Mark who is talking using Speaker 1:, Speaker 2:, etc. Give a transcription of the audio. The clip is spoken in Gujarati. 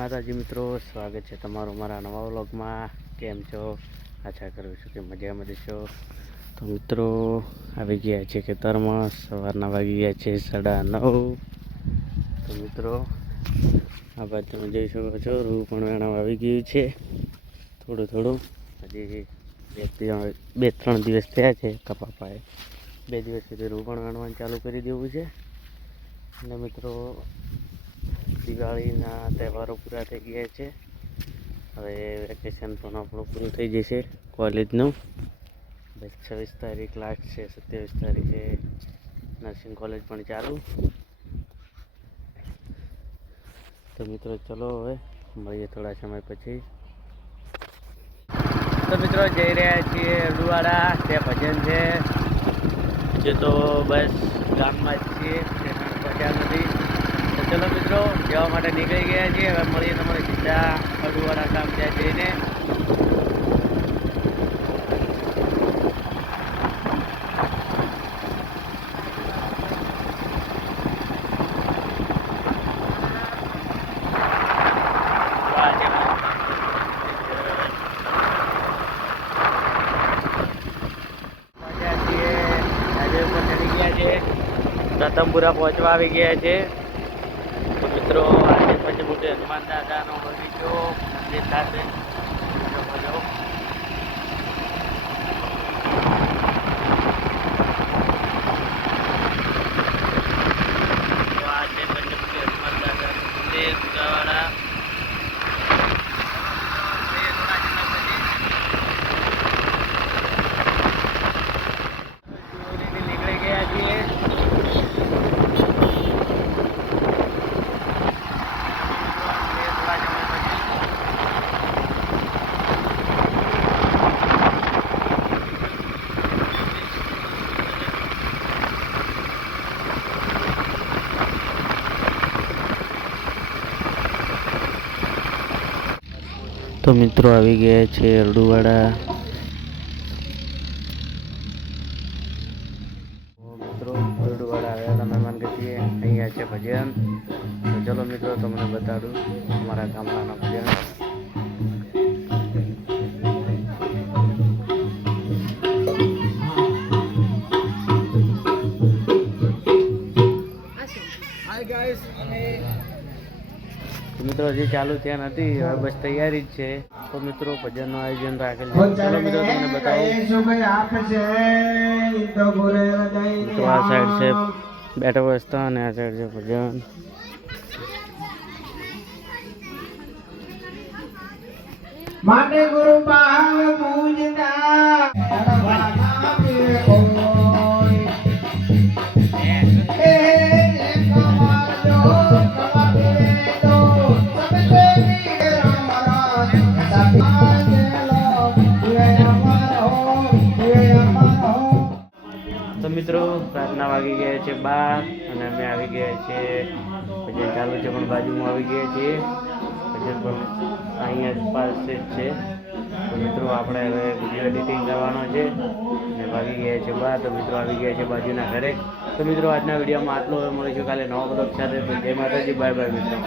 Speaker 1: માતાજી મિત્રો, સ્વાગત છે તમારું મારા નવા વ્લોગમાં. કેમ છો? આશા કરું છું કે મજામાં છો. તો મિત્રો, આવી ગયા છે ખેતરમાં સવારના વાગી ગયા છે સાડા નવ. તો મિત્રો, આ બાદ તમે જોઈ શકો છો, રૂ પણ વેણામ આવી ગયું છે. થોડું થોડું. હજી બે ત્રણ બે ત્રણ દિવસ થયા છે કપાપાએ બે દિવસ સુધી રૂ પણ વેણવાનું ચાલુ કરી દેવું છે. અને મિત્રો દિવાળીના તહેવારો પૂરા થઈ ગયા છે. હવે વેકેશન પણ આપણું પૂરું થઈ જશે કોલેજનું છવ્વીસ તારીખ લાસ્ટ છે સત્યાવીસ તારીખે નર્સિંગ કોલેજ પણ ચાલુ. તો મિત્રો ચલો હવે મળીએ થોડા સમય પછી. તો મિત્રો જઈ રહ્યા છીએ અડુવાડા ત્યાં ભજન છે. જે તો બસ ગામમાં જ છીએ સ્ટેશન પહોંચ્યા નથી તો ચલો મિત્રો, જવા માટે નીકળી ગયા છીએ. હવે મળીએ તમારે સીધા અડુવાડા ગામ ત્યાં જઈને. પહોંચ્યા છીએ હાઈવે ઉપર ચડી ગયા છે. રતનપુરા પહોંચવા આવી ગયા છે. તો મિત્રો આજે પછી મોટે હનુમાન દાદાનો મંદિર સાથે જો બોલો. તો આ છે પછી મોટે હનુમાન દાદાનું મંદિર ઉદાવાડા. મળીએ થોડા સમય પછી નીકળી ગયા છીએ તો મિત્રો આવી ગયા છે અરડુવાડા મિત્રો અરડુવાડા આવ્યા મહેમાન ગતિએ અહીંયા છે ભજન. તો ચલો મિત્રો તમને બતાડું અમારા ગામડાના ભજન. તો મિત્રો હજી ચાલુ ત્યાં નથી. હવે બસ તૈયારી જ છે. તો મિત્રો ભજનનું આયોજન રાખેલ છે. ચલો મિત્રો તમને બતાવું. તો આ સાઈડ છે બેઠક વસ્તા અને આ સાઈડ છે ભજન.
Speaker 2: માટે ગુરુ ભાવ
Speaker 1: મિત્રો, પ્રાર્થના વાગી ગયા છે બાર અને અમે આવી ગયા છે. ભજન ચાલુ છે પણ બાજુમાં આવી ગયા છીએ ભજન પણ અહીંયા પાસે જ છે. તો મિત્રો, આપણે હવે વીડિયો એડિટિંગ કરવાનો છે. અને ભાગી ગયા છે બાર, તો મિત્રો આવી ગયા છે બાજુના ઘરે. તો મિત્રો, આજના વિડીયોમાં આટલો. હવે મળીશું કાલે નવા બ્લોગ સાથે. જય માતાજી, બાય બાય મિત્રો.